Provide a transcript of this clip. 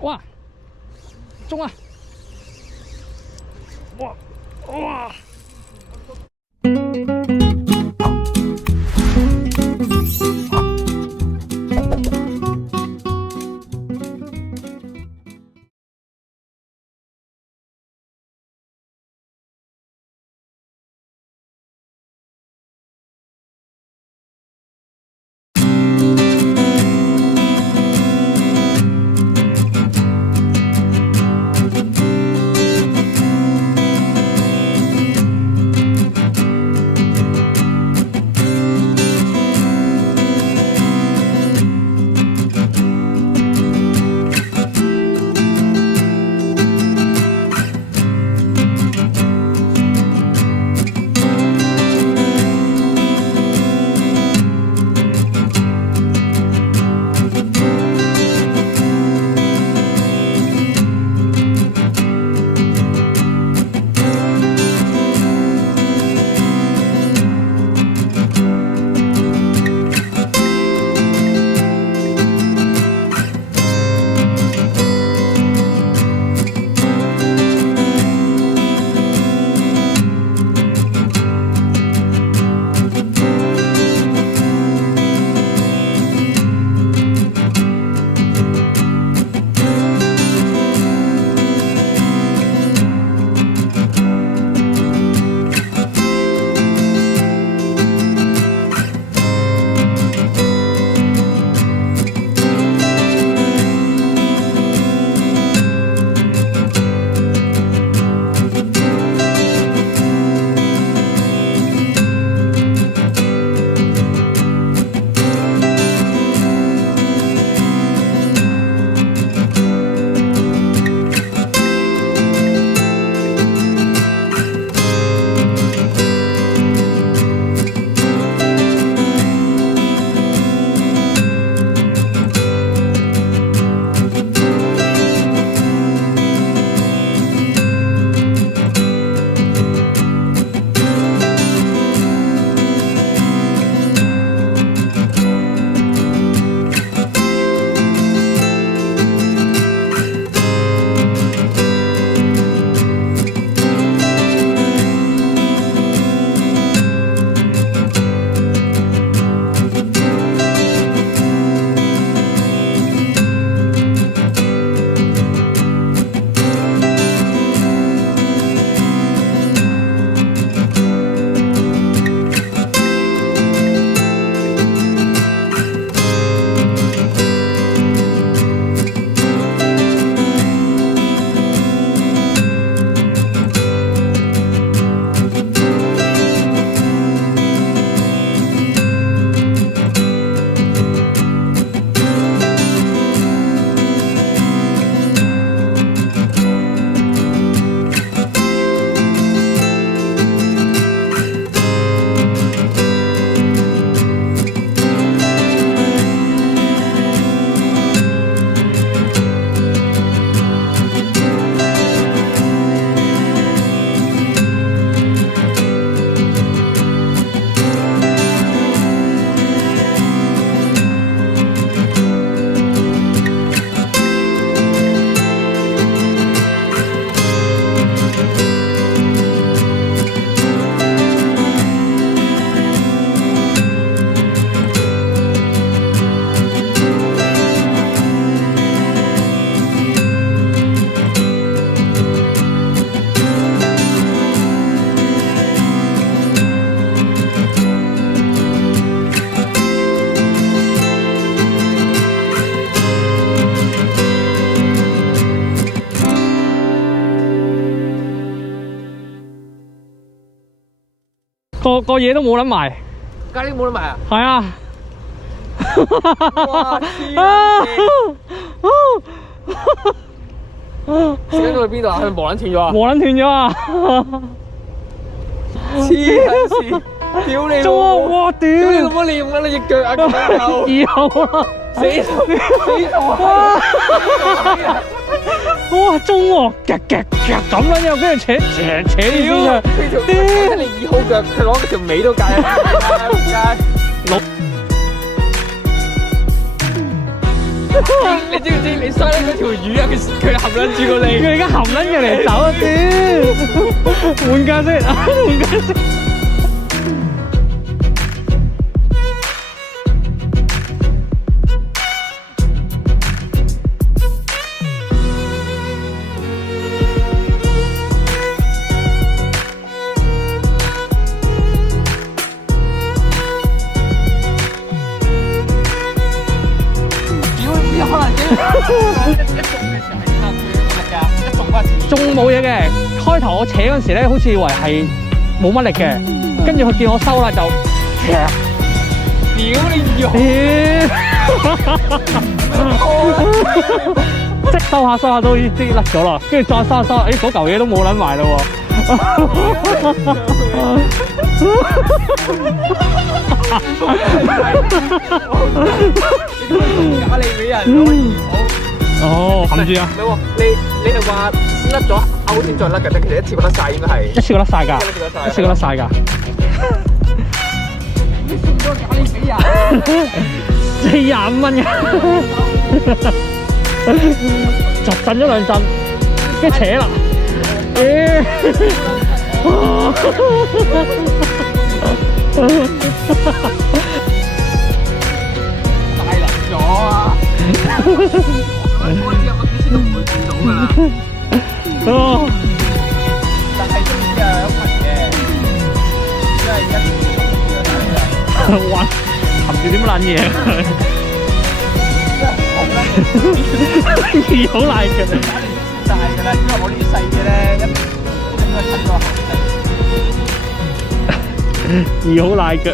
哇，中啊！哇哇！個嘢都冇得埋，咖喱冇得埋啊！係啊！哇！食緊到去邊度啊？係咪磨撚斷咗啊？磨撚斷咗啊！黐撚線！屌你老母！哇屌！屌你老母！你用緊你隻腳啊！咁樣以後啦！死啊！哇中喎，夾咁樣又跟住扯啲先啊！屌你2號腳，佢攞條尾都戒啊！唔該。你知唔知你摔甩嗰條魚啊？佢含撚住個佢脷。而家含撚住嚟走啊！屌，換架先，換架先。仲冇嘢嘅，開頭我扯嗰陣時咧，好似以為係冇乜力嘅，跟住佢見我收啦就，屌你肉！即收下都已經甩咗啦，跟住再收，誒嗰嚿嘢都冇撚埋啦喎。假你俾人哦，冚住啊！唔係喎，你係話甩咗勾先再甩嘅，但其實一次過甩晒應該係一次過甩晒㗎，一次過甩晒㗎。你送咗假你俾人，即係25蚊嘅，就震咗2震，跟住扯啦。大能咗啊！我知我幾時都唔會見到㗎啦。但係中意啊有群嘅，因為一定要打你啦。哇！含住啲乜撚嘢？好賴嘅。打你都大㗎啦，因為我呢啲細嘅咧，一應該吞咗口。好賴腳。